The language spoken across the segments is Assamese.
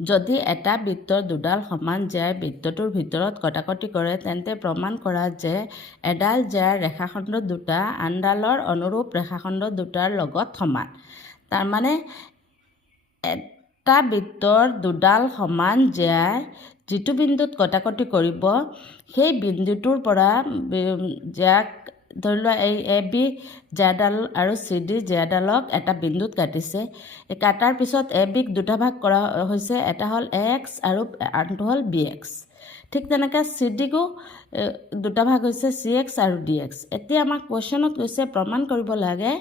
যদি এটা বৃত্তৰ দুডাল সমান জ্যাৰ বৃত্তটোৰ ভিতৰত কটাকটি কৰে তেন্তে প্ৰমাণ কৰা যে এডাল জ্যাৰ ৰেখাখণ্ড দুটা আনডালৰ অনুৰূপ ৰেখাখণ্ড দুটাৰ লগত সমান। তাৰমানে এটা বৃত্তৰ দুডাল সমান জ্যাৰ যিটো বিন্দুত কটাকটি কৰিব সেই বিন্দুটোৰ পৰা জ্যাক ধৰি লোৱা এই এ বি জ্যাডাল আৰু চি ডি জ্যাডালক এটা বিন্দুত কাটিছে। এই কাটাৰ পিছত এ বিক দুটা ভাগ কৰা হৈছে, এটা হ'ল এক্স আৰু আনটো হ'ল বি এক্স। ঠিক তেনেকৈ চি ডিকো দুটা ভাগ হৈছে চি এক্স আৰু ডি এক্স। এতিয়া আমাক কুৱেশ্যনত কৈছে প্ৰমাণ কৰিব লাগে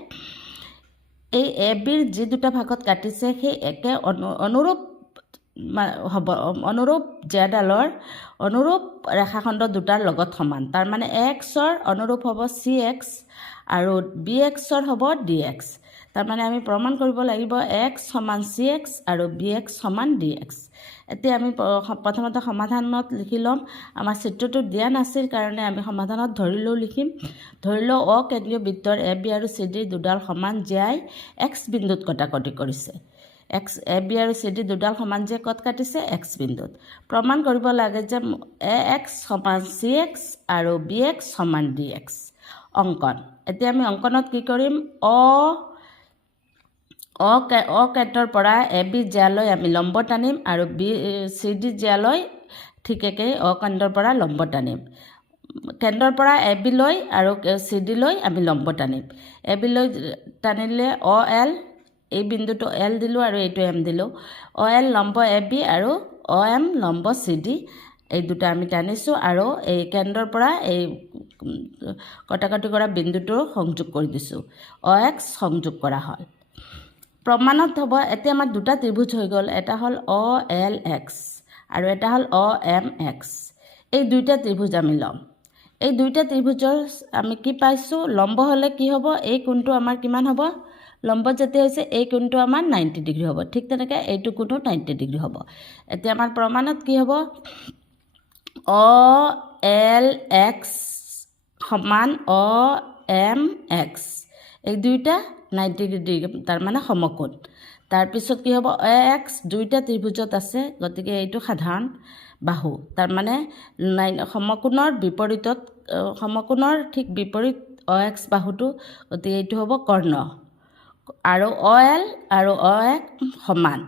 এই এ বিৰ যি দুটা ভাগত কাটিছে সেই একে অনুৰূপ হ'ব, অনুৰূপ জ্যাডালৰ অনুৰূপ ৰেখাখণ্ড দুটাৰ লগত সমান। তাৰমানে এক্সৰ অনুৰূপ হ'ব চি এক্স আৰু বি এক্সৰ হ'ব ডি এক্স। তাৰমানে আমি প্ৰমাণ কৰিব লাগিব এক্স সমান চি এক্স আৰু বি এক্স সমান ডি এক্স। এতিয়া আমি প্ৰথমতে সমাধানত লিখি ল'ম। আমাৰ চিত্ৰটো দিয়া নাছিল কাৰণে আমি সমাধানত ধৰিলেও লিখিম। ধৰিলেও অকেন্দ্ৰীয় বৃত্তৰ এ বি আৰু চি ডিৰ দুডাল সমান জ্যাই এক্স বিন্দুত কটাকটি কৰিছে। এ বি আৰু চি ডি দুডাল সমান জ্যাই ক'ত কাটিছে? এক্স বিন্দুত। প্ৰমাণ কৰিব লাগে যে এ এক্স সমান চি এক্স আৰু বি এক্স সমান ডি এক্স। অংকন। এতিয়া আমি অংকনত কি কৰিম? কেন্দ্ৰৰ পৰা এ বি জ্যালৈ আমি লম্ব টানিম আৰু চি ডি জ্যালৈ ঠিক একেই কেন্দ্ৰৰ পৰা লম্ব টানিম। কেন্দ্ৰৰ পৰা এ বিলৈ আৰু চি ডিলৈ আমি লম্ব টানিম। এ বিলৈ টানিলে এল, এই বিন্দুটো এল দিলোঁ আৰু এইটো এম দিলোঁ। এল লম্ব এ বি আৰু এম লম্ব চি ডি, এই দুটা আমি টানিছোঁ আৰু এই কেন্দ্ৰৰ পৰা এই কটাকটি কৰা বিন্দুটো সংযোগ কৰি দিছোঁ। এক্স সংযোগ কৰা হ'ল। প্ৰমাণত হ'ব এতিয়া আমাৰ দুটা ত্ৰিভুজ হৈ গ'ল, এটা হ'ল এল এক্স আৰু এটা হ'ল এম এক্স। এই দুইটা ত্ৰিভুজ আমি ল'ম। এই দুইটা ত্ৰিভুজৰ আমি কি পাইছোঁ? লম্ব হ'লে কি হ'ব? এই কোণটো আমাৰ কিমান হ'ব? লম্ব যেতিয়া হৈছে এই কোণটো আমাৰ 90 ডিগ্ৰী হ'ব। ঠিক তেনেকৈ এইটো কোণো 90 ডিগ্ৰী হ'ব। এতিয়া আমাৰ প্ৰমাণত কি হ'ব? এল এক্স সমান এম এক্স, এই দুইটা 90 ডিগ্ৰী, তাৰমানে সমকোণ। তাৰপিছত কি হ'ব? এক্স দুইটা ত্ৰিভুজত আছে, গতিকে এইটো সাধাৰণ বাহু। তাৰমানে সমকোণৰ বিপৰীতত, সমকোণৰ ঠিক বিপৰীত এক্স বাহুটো, গতিকে এইটো হ'ব কৰ্ণ। আৰু এল আৰু এক্স সমান।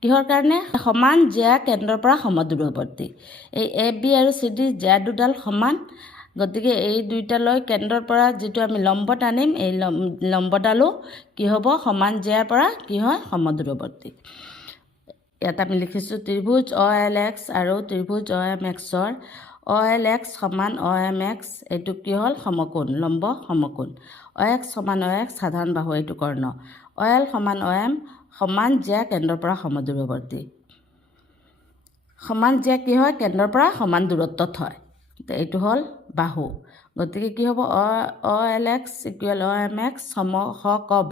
কিহৰ কাৰণে? সমান জ্যা কেন্দ্ৰৰ পৰা সমদূৰৱৰ্তী। এই এ বি আৰু চি ডি জ্যা দুডাল সমান, গতিকে এই দুইটালৈ কেন্দ্ৰৰ পৰা যিটো আমি লম্ব টানিম এই লম্বডালো কি হ'ব? সমান জ্যাৰ পৰা কি হয়? সমদূৰৱৰ্তী। ইয়াত আমি লিখিছোঁ ত্ৰিভুজ এল এক্স আৰু ত্ৰিভুজ এম এক্সৰ এল এক্স সমান এম এক্স, এইটো কি হ'ল? সমকোণ, লম্ব সমকোণ। এক্স সমান এক্স সাধাৰণ বাহু, এইটো কৰ্ণ। এল সমান এম সমান জ্যা কেন্দ্ৰৰ পৰা সমদূৰৱৰ্তী। সমান জ্যা কি হয়? কেন্দ্ৰৰ পৰা সমান দূৰত্বত হয়, এইটো হ'ল বাহু। গতিকে কি হ'ব? L X equal M X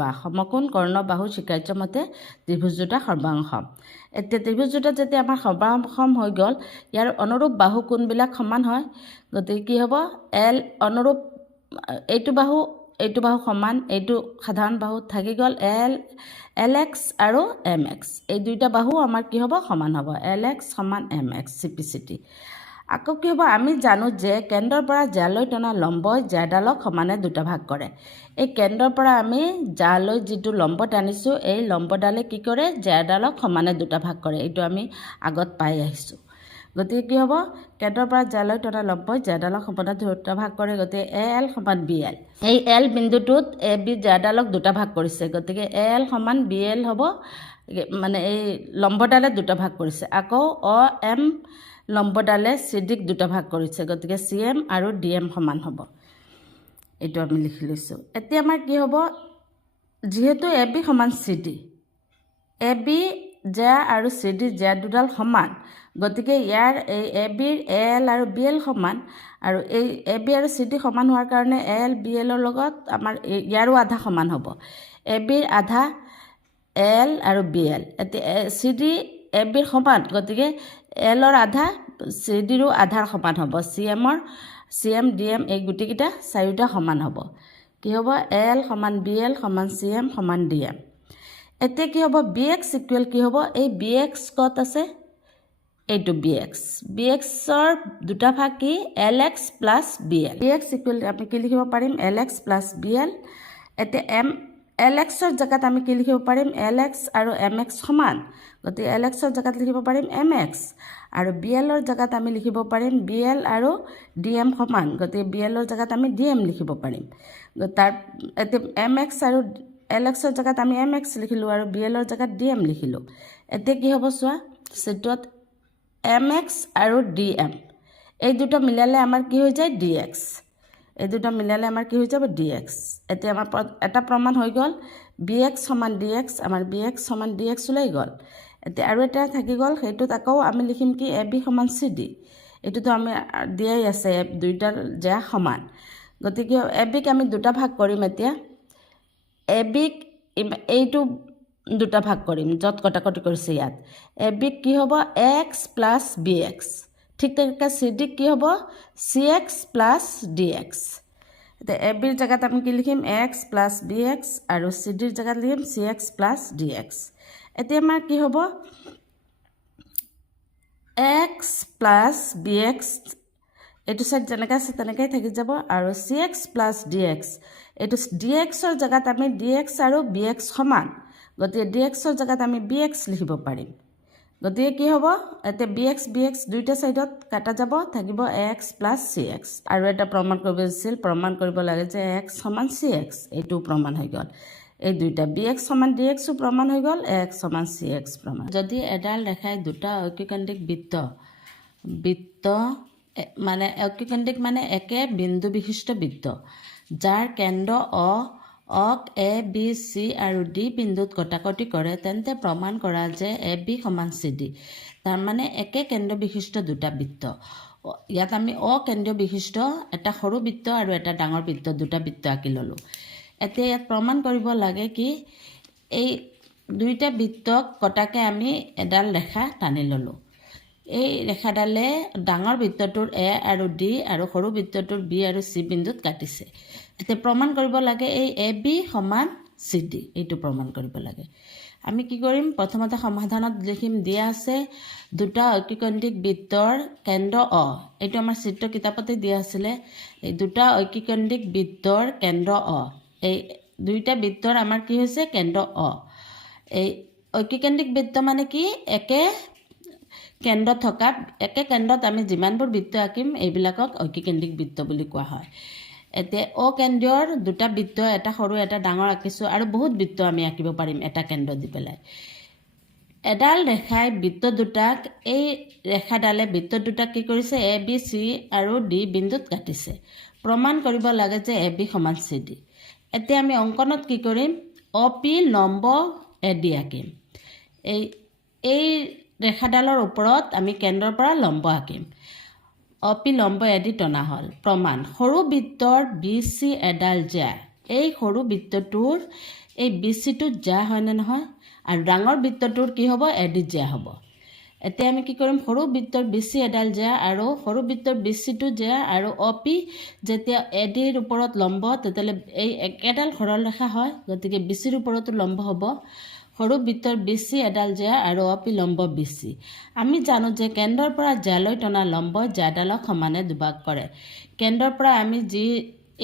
বা সমকোণ কৰ্ণ বাহু স্বীকাৰ্যমতে ত্ৰিভুজ দুটা সৰ্বাংশম। এতিয়া ত্ৰিভুজ দুটা যেতিয়া আমাৰ সৰ্বাংশম হৈ গ'ল, ইয়াৰ অনুৰূপ বাহু কোণবিলাক সমান হয়। গতিকে কি হ'ব? এল অনুৰূপ এইটো বাহু সমান, এইটো সাধাৰণ বাহু থাকি গ'ল এল এক্স আৰু এম এক্স, এই দুইটা বাহু আমাৰ কি হ'ব? সমান হ'ব। এল এক্স সমান এম এক্স চিপিচিটি। আকৌ কি হ'ব? আমি জানো যে কেন্দ্ৰৰ পৰা জ্যালৈ টনা লম্বই জ্যাডালক সমানে দুটা ভাগ কৰে। এই কেন্দ্ৰৰ পৰা আমি জ্যালৈ যিটো লম্ব টানিছোঁ এই লম্বডালে কি কৰে? জ্যাডালক সমানে দুটা ভাগ কৰে। এইটো আমি আগত পাই আহিছোঁ। গতিকে কি হ'ব? কেন্দ্ৰৰ পৰা জ্যালৈ টনা লম্বই জ্যাডালক সমানে দুটা ভাগ কৰে। গতিকে এ এল সমান বি এল। এই এল বিন্দুটোত এ বি জ্যাডালক দুটা ভাগ কৰিছে, গতিকে এ এল সমান বি এল হ'ব। মানে এই লম্বডালে দুটা ভাগ কৰিছে। আকৌ এম লম্বডালে চি ডিক দুটা ভাগ কৰিছে, গতিকে চি এম আৰু ডি এম সমান হ'ব। এইটো আমি লিখি লৈছোঁ। এতিয়া আমাৰ কি হ'ব? যিহেতু এ বি সমান চি ডি, এ বি জ্যা আৰু চি ডি জ্যা দুডাল সমান, গতিকে ইয়াৰ এই এ বিৰ এ এল আৰু বি এল সমান, আৰু এই এ বি আৰু চি ডি সমান হোৱাৰ কাৰণে এ এল বি এলৰ লগত আমাৰ ইয়াৰো আধা সমান হ'ব। এ বিৰ আধা এল আৰু বি এল। এতিয়া চি ডি এ বিৰ সমান, গতিকে এলৰ আধা চি ডিৰো আধাৰ সমান হ'ব। চি এম ডি এম এই গোটেইকেইটা চাৰিওটা সমান হ'ব। কি হ'ব? এল সমান বি এল সমান চি এম সমান ডি এম। এতিয়া কি হ'ব? বি এক্স ইকুৱেল কি হ'ব? এই বি এক্স ক'ত আছে? এইটো bxৰ দুটা ভাগ কি lx plus bl bx equal আমি কি লিখিব পাৰিম lx প্লাছ bl এতিয়া lxৰ জেগাত আমি কি লিখিব পাৰিম lx আৰু mx সমান গতিকে lxৰ জেগাত লিখিব পাৰিম mx আৰু blৰ জেগাত আমি লিখিব পাৰিম bl আৰু dm সমান গতিকে blৰ জেগাত আমি dm লিখিব পাৰিম তাৰ এতিয়া mx আৰু lxৰ জেগাত আমি mx লিখিলোঁ আৰু blৰ জেগাত dm লিখিলোঁ এতিয়া কি হ'ব চোৱা চিত্ৰত mx আৰু dm এই দুটো মিলালে আমাৰ কি হৈ যায় dx এই দুটো মিলালে আমাৰ কি হৈ যাব dx এতিয়া আমাৰ এটা প্ৰমাণ হৈ গ'ল bx সমান dx আমাৰ bx সমান dx ওলাই গ'ল এতিয়া আৰু এটা থাকি গ'ল সেইটোত আকৌ আমি লিখিম কি ab সমান cd এইটোতো আমি দিয়াই আছে দুইটাৰ যা সমান গতিকে abক আমি দুটা ভাগ কৰিম এতিয়া abক এইটো দুটা ভাগ কৰিম যত কটাকটি কৰিছে ইয়াত abক কি হ'ব x প্লাছ bx ঠিক তেনেকৈ cdক কি হ'ব cx প্লাছ dx এতিয়া abৰ জেগাত আমি কি লিখিম x প্লাছ bx আৰু cdৰ জেগাত লিখিম cx প্লাছ dx এতিয়া আমাৰ কি হ'ব x প্লাছ bx এইটো সাইড যেনেকৈ আছে তেনেকৈ থাকি যাব আৰু cx প্লাছ dx এইটো dxৰ জেগাত আমি dx আৰু bx সমান গতিকে dxৰ জেগাত আমি bx লিখিব পাৰিম গতিকে কি হ'ব এতিয়া bx দুইটা সাইডত কাটা যাব থাকিব x প্লাছ cx আৰু এটা প্ৰমাণ কৰিব লাগে যে x সমান cx এইটো প্ৰমাণ হৈ গ'ল এই দুইটা bx সমান dx প্ৰমাণ হৈ গ'ল x সমান cx প্ৰমাণ যদি এডাল ৰেখাই দুটা ঐক্যকেন্দ্ৰিক বৃত্ত মানে ঐক্যকেন্দ্ৰিক মানে একে বিন্দু বিশিষ্ট বৃত্ত যাৰ কেন্দ্ৰ অক এ বি চি আৰু ডি বিন্দুত কটাকটি কৰে তেন্তে প্ৰমাণ কৰা যে এ বি সমান চি ডি তাৰমানে একে কেন্দ্ৰ বিশিষ্ট দুটা বৃত্ত ইয়াত আমি অকেন্দ্ৰীয় বিশিষ্ট এটা সৰু বৃত্ত আৰু এটা ডাঙৰ বৃত্ত দুটা বৃত্ত আঁকি ল'লোঁ এতিয়া ইয়াত প্ৰমাণ কৰিব লাগে কি এই দুইটা বৃত্তক কটাকে আমি এডাল ৰেখা টানি ল'লোঁ এই ৰেখাডালে ডাঙৰ বৃত্তটোৰ এ আৰু ডি আৰু সৰু বৃত্তটোৰ বি আৰু চি বিন্দুত কাটিছে এতিয়া প্ৰমাণ কৰিব লাগে এই এ বি সমান চি ডি এইটো প্ৰমাণ কৰিব লাগে আমি কি কৰিম প্ৰথমতে সমাধানত লিখিম দিয়া আছে দুটা ঐক্যকেন্দ্ৰিক বৃত্তৰ কেন্দ্ৰ অ এইটো আমাৰ চিত্ৰ কিতাপতে দিয়া আছিলে এই দুটা ঐক্যকেন্দ্ৰিক বৃত্তৰ কেন্দ্ৰ অ এই দুইটা বৃত্তৰ আমাৰ কি হৈছে কেন্দ্ৰ অ এই ঐক্যকেন্দ্ৰিক বৃত্ত মানে কি একে কেন্দ্ৰত থকা একে কেন্দ্ৰত আমি যিমানবোৰ বৃত্ত আঁকিম এইবিলাকক ঐক্যকেন্দ্ৰিক বৃত্ত বুলি কোৱা হয় এতিয়া অকেন্দ্ৰীয়ৰ দুটা বৃত্ত এটা সৰু এটা ডাঙৰ আঁকিছোঁ আৰু বহুত বৃত্ত আমি আঁকিব পাৰিম এটা কেন্দ্ৰ দি পেলাই এডাল ৰেখাই বৃত্ত দুটাক এই ৰেখাডালে বৃত্ত দুটাক কি কৰিছে এ বি চি আৰু ডি বিন্দুত কাটিছে প্ৰমাণ কৰিব লাগে যে এ বি সমান চি ডি এতিয়া আমি অংকনত কি কৰিম অ পি লম্ব এ ডি আঁকিম এই ৰেখাডালৰ ওপৰত আমি কেন্দ্ৰৰ পৰা লম্ব আঁকিম অপি লম্ব এডি টনা হ'ল প্ৰমাণ সৰু বৃত্তৰ বি চি এডাল যা এই সৰু বৃত্তটোৰ এই বি চিটো যা হয়নে নহয় আৰু ডাঙৰ বৃত্তটোৰ কি হ'ব এডি যা হ'ব এতিয়া আমি কি কৰিম সৰু বৃত্তৰ বি চি এডাল যা আৰু সৰু বৃত্তৰ বি চিটো যা আৰু অপি যেতিয়া এডিৰ ওপৰত লম্ব তেতিয়াহ'লে এই একেডাল সৰল ৰেখা হয় গতিকে বি চিৰ ওপৰতো লম্ব হ'ব সৰু বৃত্তৰ বি চি এডাল যা আৰু অপি লম্ব বি চি আমি জানো যে কেন্দ্ৰৰ পৰা জালৈ টনা লম্ব জাডালক সমানে দুভাগ কৰে কেন্দ্ৰৰ পৰা আমি যি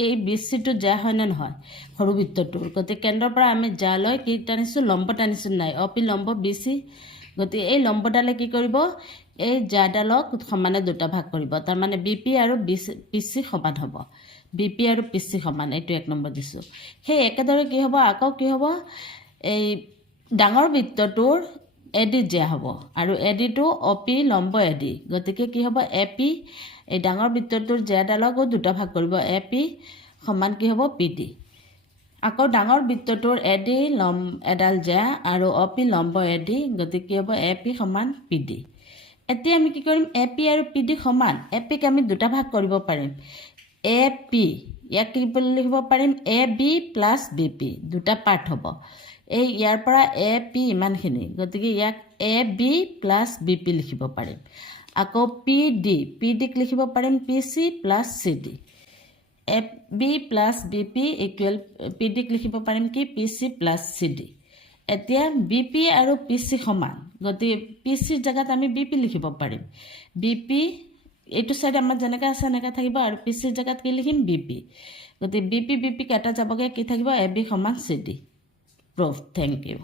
এই বি চিটো যা হয়নে নহয় সৰু বৃত্তটোৰ গতিকে কেন্দ্ৰৰ পৰা আমি জালৈ কি টানিছোঁ লম্ব টানিছোঁ নাই অপি লম্ব বি চি গতিকে এই লম্বডালে কি কৰিব এই জাডালক সমানে দুটা ভাগ কৰিব তাৰমানে বি পি আৰু পি চি সমান হ'ব বি পি আৰু পি চি সমান এইটো 1 নম্বৰ দিছোঁ সেই একেদৰে কি হ'ব আকৌ কি হ'ব এই ডাঙৰ বৃত্তটোৰ এডি জে হ'ব আৰু এডিটো অপি লম্ব এডি গতিকে কি হ'ব এ পি এই ডাঙৰ বৃত্তটোৰ জেডালকো দুটা ভাগ কৰিব এ পি সমান কি হ'ব পি ডি আকৌ ডাঙৰ বৃত্তটোৰ এডি এডাল জে আৰু অপি লম্ব এডি গতিকে কি হ'ব এ পি সমান পি ডি এতিয়া আমি কি কৰিম এ পি আৰু পি ডি সমান এ পিক আমি দুটা ভাগ কৰিব পাৰিম এ পি ইয়াক কি বুলি লিখিব পাৰিম A B plus B P দুটা পাৰ্ট হ'ব এই ইয়াৰ পৰা এ পি ইমানখিনি গতিকে ইয়াক A B plus B P লিখিব পাৰিম আকৌ পি ডিক লিখিব পাৰিম P C plus C D A B plus B P equal P ডিক লিখিব পাৰিম কি P C plus C D এতিয়া বি পি আৰু পি চি সমান, গতিকে পি চিৰ জেগাত আমি বি পি লিখিব পাৰিম। বি পি এইটো চাইড আমাৰ যেনেকৈ আছে এনেকৈ থাকিব, আৰু পি চিৰ জেগাত কি লিখিম? B P. গতিকে বি পি এটা যাবগৈ, কি থাকিব? এ বি সমান C D. Proof. Thank U.